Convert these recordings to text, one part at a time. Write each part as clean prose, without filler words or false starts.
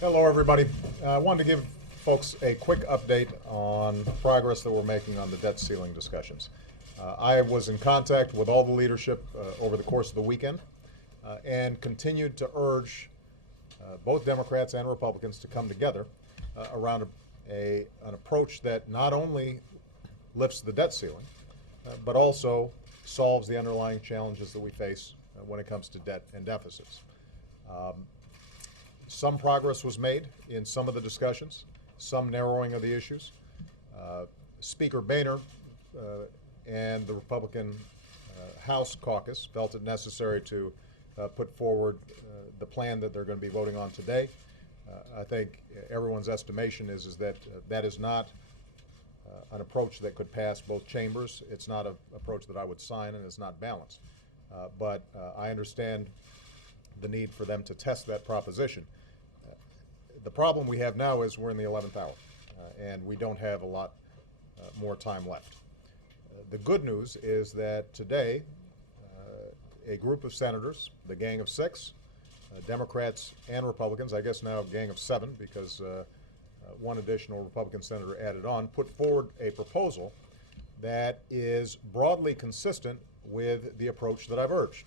Hello, everybody. I wanted to give folks a quick update on progress that we're making on the debt ceiling discussions. I was in contact with all the leadership over the course of the weekend and continued to urge both Democrats and Republicans to come together around an approach that not only lifts the debt ceiling, but also solves the underlying challenges that we face when it comes to debt and deficits. Some progress was made in some of the discussions, some narrowing of the issues. Speaker Boehner and the Republican House caucus felt it necessary to put forward the plan that they're going to be voting on today. I think everyone's estimation is that that is not an approach that could pass both chambers. It's not an approach that I would sign, and it's not balanced. But I understand the need for them to test that proposition. The problem we have now is we're in the 11th hour, and we don't have a lot more time left. The good news is that today, a group of senators, the Gang of Six, Democrats and Republicans, I guess now a gang of seven because one additional Republican senator added on, put forward a proposal that is broadly consistent with the approach that I've urged.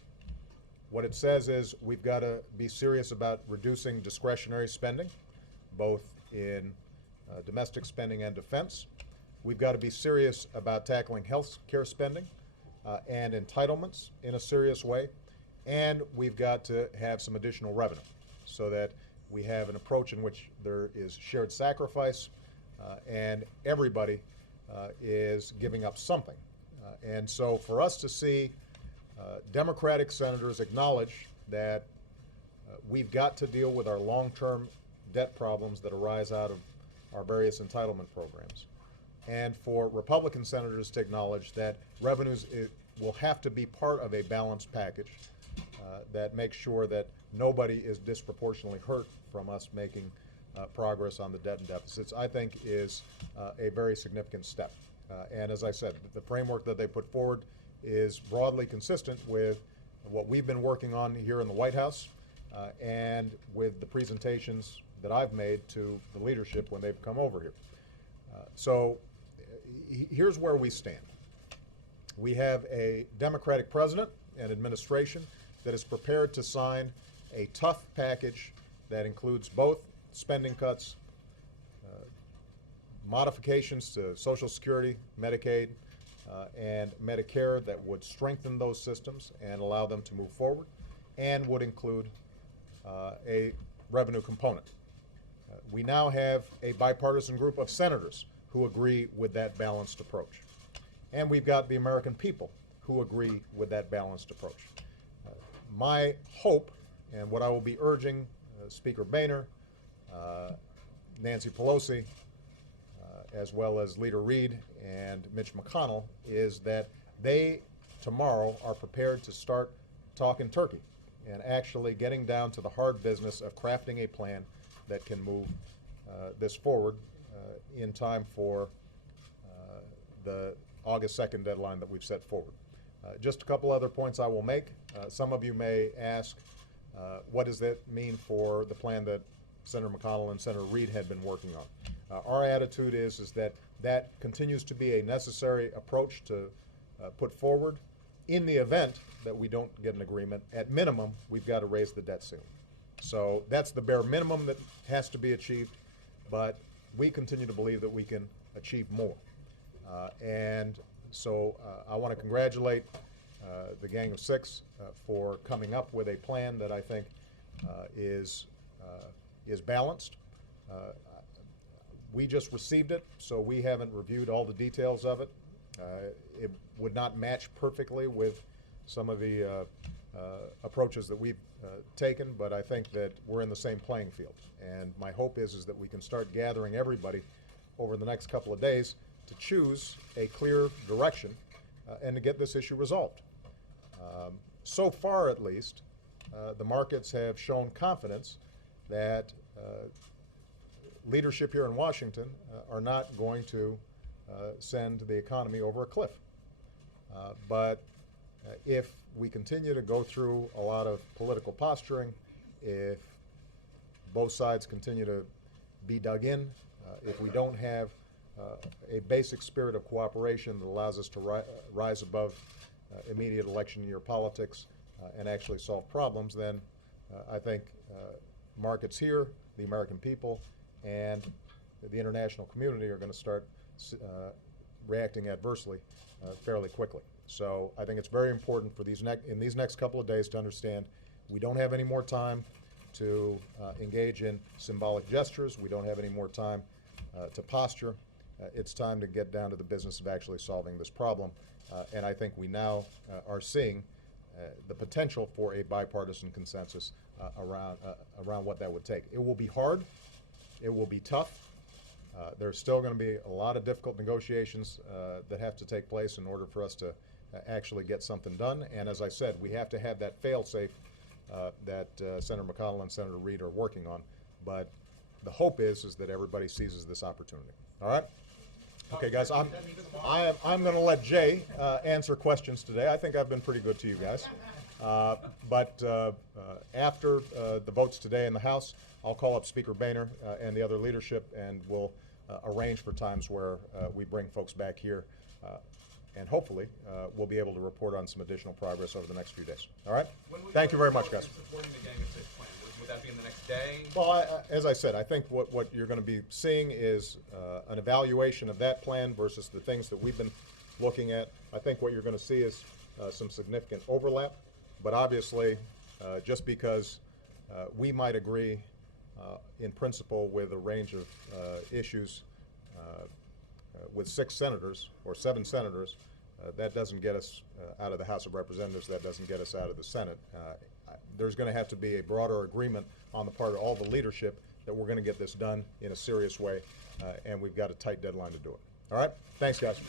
What it says is we've got to be serious about reducing discretionary spending, both in domestic spending and defense. We've got to be serious about tackling health care spending and entitlements in a serious way. And we've got to have some additional revenue so that we have an approach in which there is shared sacrifice and everybody is giving up something. And so for us to see Democratic senators acknowledge that we've got to deal with our long-term debt problems that arise out of our various entitlement programs, and for Republican senators to acknowledge that revenues will have to be part of a balanced package that makes sure that nobody is disproportionately hurt from us making progress on the debt and deficits, I think is a very significant step. And as I said, the framework that they put forward is broadly consistent with what we've been working on here in the White House and with the presentations that I've made to the leadership when they've come over here. So here's where we stand. We have a Democratic president and administration that is prepared to sign a tough package that includes both spending cuts, modifications to Social Security, Medicaid, and Medicare that would strengthen those systems and allow them to move forward, and would include a revenue component. We now have a bipartisan group of senators who agree with that balanced approach. And we've got the American people who agree with that balanced approach. My hope, and what I will be urging Speaker Boehner, Nancy Pelosi, as well as Leader Reid and Mitch McConnell, is that they tomorrow are prepared to start talking turkey and actually getting down to the hard business of crafting a plan that can move this forward in time for the August 2nd deadline that we've set forward. Just a couple other points I will make. Some of you may ask, what does that mean for the plan that Senator McConnell and Senator Reid had been working on? Our attitude is that that continues to be a necessary approach to put forward. In the event that we don't get an agreement, at minimum, we've got to raise the debt ceiling. So that's the bare minimum that has to be achieved, but we continue to believe that we can achieve more. And so I want to congratulate the Gang of Six for coming up with a plan that I think is balanced. We just received it, so we haven't reviewed all the details of it. It would not match perfectly with some of the approaches that we've taken, but I think that we're in the same playing field. And my hope is that we can start gathering everybody over the next couple of days to choose a clear direction and to get this issue resolved. So far, at least, the markets have shown confidence that leadership here in Washington are not going to send the economy over a cliff. But if we continue to go through a lot of political posturing, if both sides continue to be dug in, if we don't have a basic spirit of cooperation that allows us to rise above immediate election year politics and actually solve problems, then I think markets here, the American people, and the international community are going to start reacting adversely fairly quickly. So I think it's very important for in these next couple of days to understand we don't have any more time to engage in symbolic gestures. We don't have any more time to posture. It's time to get down to the business of actually solving this problem. And I think we now are seeing the potential for a bipartisan consensus around what that would take. It will be hard. It will be tough. There's still going to be a lot of difficult negotiations that have to take place in order for us to actually get something done. And as I said, we have to have that fail-safe that Senator McConnell and Senator Reid are working on. But the hope is that everybody seizes this opportunity. All right? Okay, guys, I'm going to let Jay answer questions today. I think I've been pretty good to you guys. But after the votes today in the House, I'll call up Speaker Boehner and the other leadership, and we'll arrange for times where we bring folks back here. And hopefully, we'll be able to report on some additional progress over the next few days. All right? Thank you very much, guys. Supporting the Gang of Six plan? Would that be in the next day? Well, as I said, I think what you're going to be seeing is an evaluation of that plan versus the things that we've been looking at. I think what you're going to see is some significant overlap. But obviously, just because we might agree in principle with a range of issues with 6 senators or 7 senators, that doesn't get us out of the House of Representatives. That doesn't get us out of the Senate. There's going to have to be a broader agreement on the part of all the leadership that we're going to get this done in a serious way, and we've got a tight deadline to do it. All right? Thanks, guys.